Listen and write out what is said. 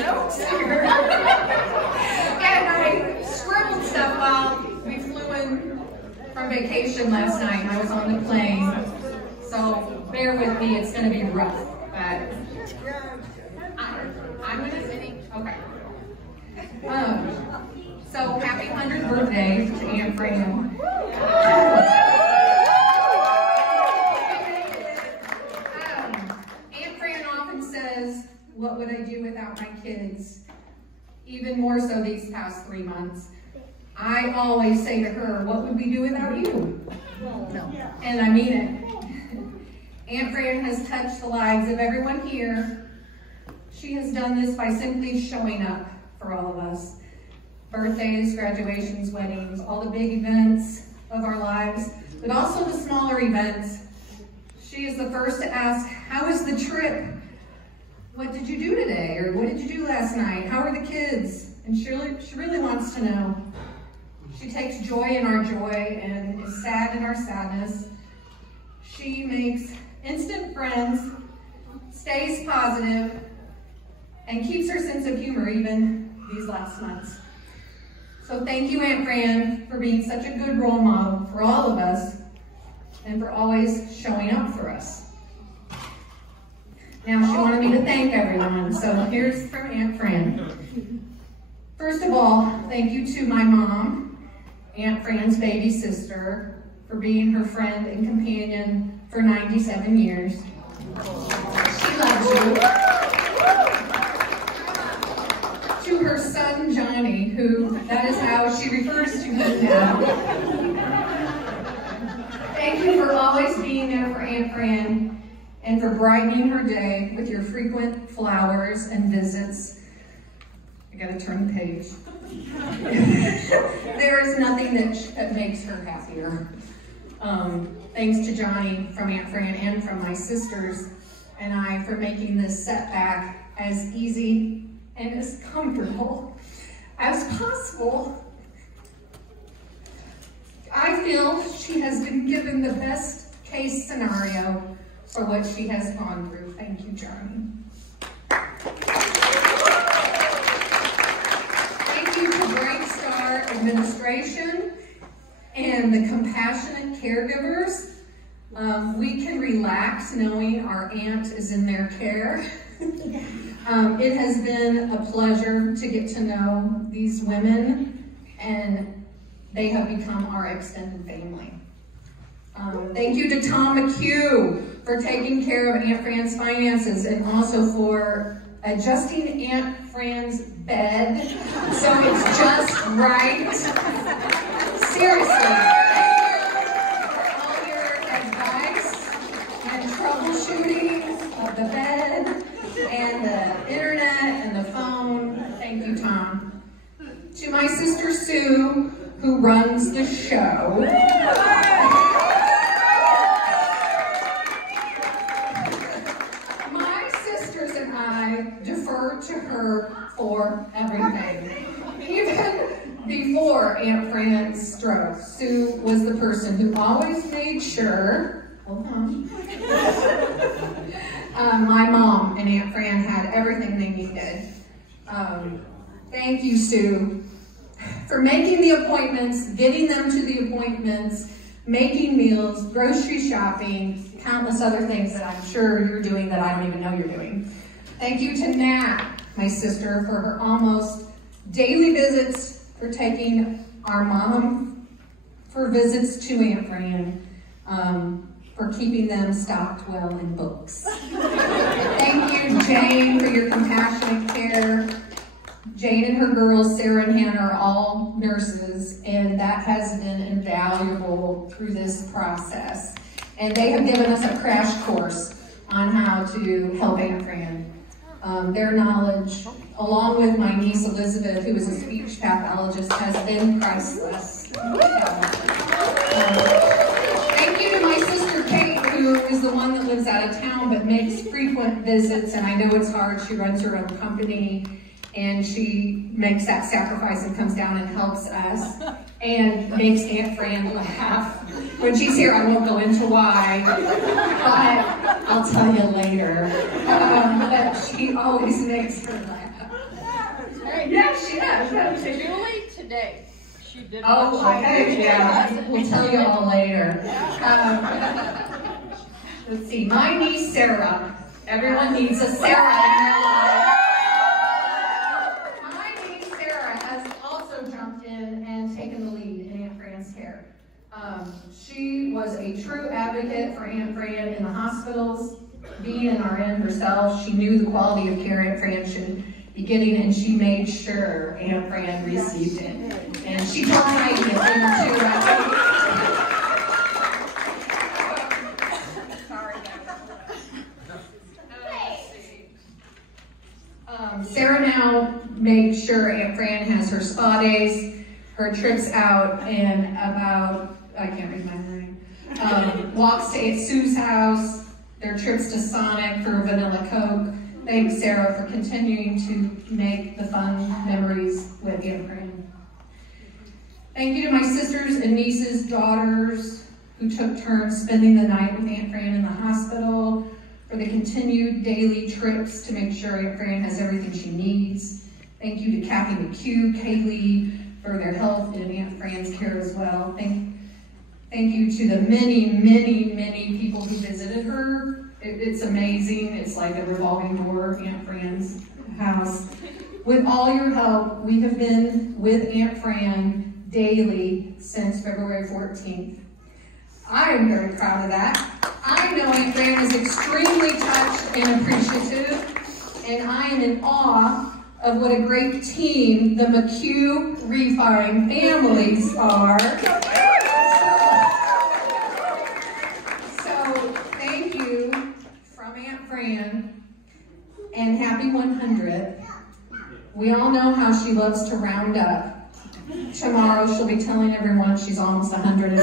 notes here. And I scribbled stuff while we flew in from vacation last night. I was on the plane. So bear with me, it's going to be rough. But I'm going to sing. Okay. So happy 100th birthday to Aunt Fran. Aunt Fran often says, what would I do without my kids? Even more so these past 3 months. I always say to her, what would we do without you? No. And I mean it. Aunt Fran has touched the lives of everyone here. She has done this by simply showing up for all of us. Birthdays, graduations, weddings, all the big events of our lives, but also the smaller events. She is the first to ask, how was the trip? What did you do today? Or what did you do last night? How are the kids? And she really wants to know. She takes joy in our joy and is sad in our sadness. She makes instant friends, stays positive, and keeps her sense of humor even these last months. So thank you, Aunt Fran, for being such a good role model for all of us and for always showing up for us. Now, she wanted me to thank everyone, so here's from Aunt Fran. First of all, thank you to my mom, Aunt Fran's baby sister, for being her friend and companion for 97 years. She loves you. To her son, Johnny, who, that is how she refers to him now. Thank you for always being there for Aunt Fran and for brightening her day with your frequent flowers and visits. I gotta turn the page. There is nothing that makes her happier. Thanks to Johnny from Aunt Fran and from my sisters and I for making this setback as easy and as comfortable as possible. I feel she has been given the best case scenario for what she has gone through. Thank you, Johnny. Thank you to Bright Star Administration and the compassionate caregivers. We can relax knowing our aunt is in their care. It has been a pleasure to get to know these women, and they have become our extended family. Thank you to Tom McHugh for taking care of Aunt Fran's finances and also for adjusting Aunt Fran's bed so it's just right. Seriously. All your advice and troubleshooting of the bed and the internet and the phone. Thank you, Tom. To my sister Sue, who runs the show. My sisters and I defer to her for everything. Even before Aunt Fran's stroke, Sue was the person who always made sure, hold on, my mom and Aunt Fran had everything they needed. Thank you, Sue, for making the appointments, getting them to the appointments, making meals, grocery shopping, countless other things that I'm sure you're doing that I don't even know you're doing. Thank you to Nat, my sister, for her almost daily visits, for taking our mom for visits to Aunt Fran, for keeping them stocked well in books. Thank you, Jane, for your compassionate care. Jane and her girls, Sarah and Hannah, are all nurses, and that has been invaluable through this process. And they have given us a crash course on how to help Aunt Fran. Their knowledge, along with my niece Elizabeth, who is a speech pathologist, has been priceless. Thank you to my sister Kate, who is the one that lives out of town but makes frequent visits, and I know it's hard. She runs her own company, and she makes that sacrifice and comes down and helps us and makes Aunt Fran laugh. When she's here, I won't go into why, but I'll tell you later. But she always makes her laugh. Yeah. Julie today. She did. Oh, okay, yeah. We'll tell you all later. Let's see. My niece Sarah. Everyone needs a Sarah in their life. My niece Sarah has also jumped in and taken the lead in Aunt Fran's care. She was a true advocate for Aunt Fran in the hospitals. Being an RN herself, she knew the quality of care Aunt Fran should be getting, and she made sure Aunt Fran received it. And she told Heidi a thing or two, Sarah now makes sure Aunt Fran has her spa days, her trips out, and about, I can't read my writing, walks to Aunt Sue's house, their trips to Sonic for vanilla Coke. Thanks, Sarah, for continuing to make the fun memories with Aunt Fran. Thank you to my sisters and nieces, daughters, who took turns spending the night with Aunt Fran in the hospital, for the continued daily trips to make sure Aunt Fran has everything she needs. Thank you to Kathy McHugh, Kaylee, for their help in Aunt Fran's care as well. Thank you to the many people who visited her. It's amazing. It's like a revolving door, Aunt Fran's house. With all your help, we have been with Aunt Fran daily since February 14th. I am very proud of that. I know Aunt Fran is extremely touched and appreciative, and I am in awe of what a great team the McHugh Refine families are. So thank you from Aunt Fran, and happy 100th. We all know how she loves to round up. Tomorrow she'll be telling everyone she's almost 101.